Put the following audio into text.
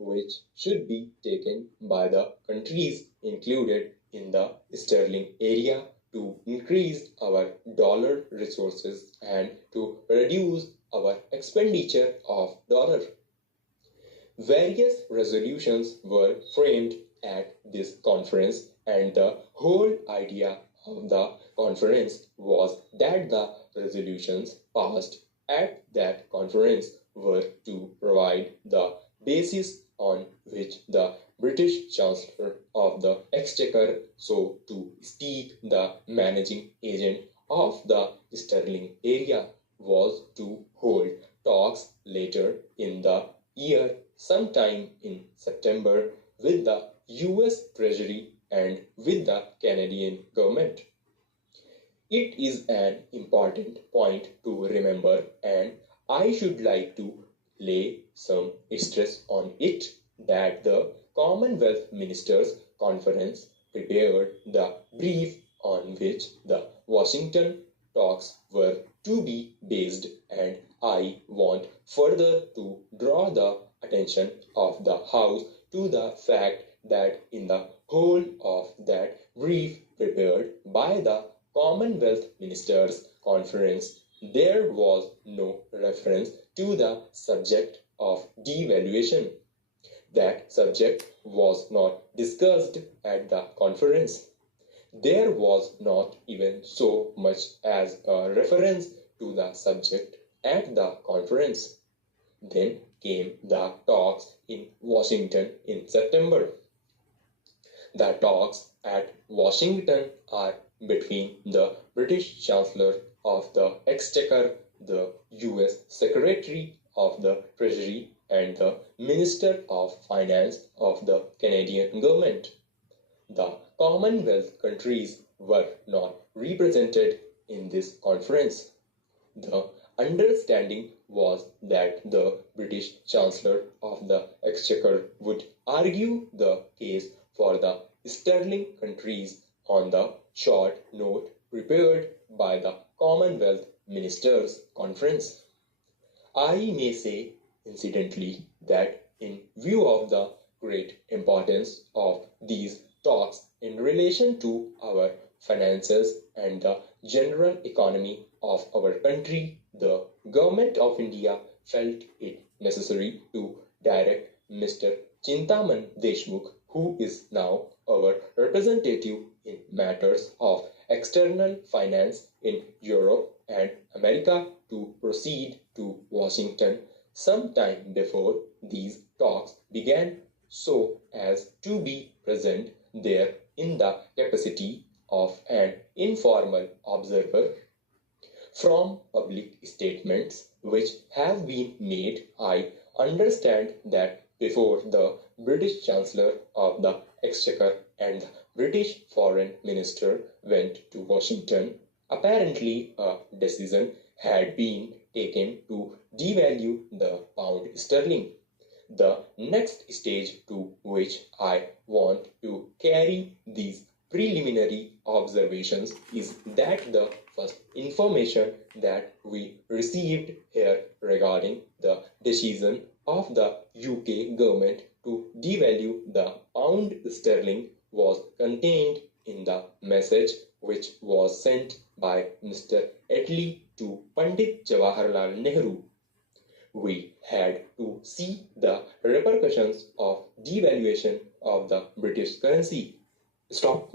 which should be taken by the countries included in the sterling area to increase our dollar resources and to reduce our expenditure of dollar. Various resolutions were framed at this conference, and the whole idea of the conference was that the resolutions passed at that conference were to provide the basis on which the British Chancellor of the Exchequer, so to speak, the managing agent of the sterling area, was to hold talks later in the year, sometime in September, with the US Treasury and with the Canadian government. It is an important point to remember, and I should like to lay some stress on it, that the Commonwealth Ministers' Conference prepared the brief on which the Washington talks were to be based, and I want further to draw the attention of the House to the fact that in the whole of that brief prepared by the Commonwealth Ministers' Conference, there was no reference to the subject of devaluation. That subject was not discussed at the conference. There was not even so much as a reference to the subject at the conference. Then came the talks in Washington in September. The talks at Washington are between the British Chancellor of the Exchequer, the US Secretary of the Treasury, and the Minister of Finance of the Canadian government. The Commonwealth countries were not represented in this conference. The understanding was that the British Chancellor of the Exchequer would argue the case for the sterling countries on the short note prepared by the Commonwealth Ministers' Conference. I may say, incidentally, that in view of the great importance of these talks in relation to our finances and the general economy of our country, the Government of India felt it necessary to direct Mr. Chintaman Deshmukh, who is now our representative in matters of external finance in Europe and America, to proceed to Washington sometime before these talks began, so as to be present there in the capacity of an informal observer. From public statements which have been made, I understand that before the British Chancellor of the Exchequer and the British Foreign Minister went to Washington, apparently a decision had been taken to devalue the pound sterling. The next stage to which I want to carry these preliminary observations is that the first information that we received here regarding the decision of the UK government to devalue the pound sterling was contained in the message which was sent by Mr. Attlee to Pandit Jawaharlal Nehru. We had to see the repercussions of devaluation of the British currency. Stop.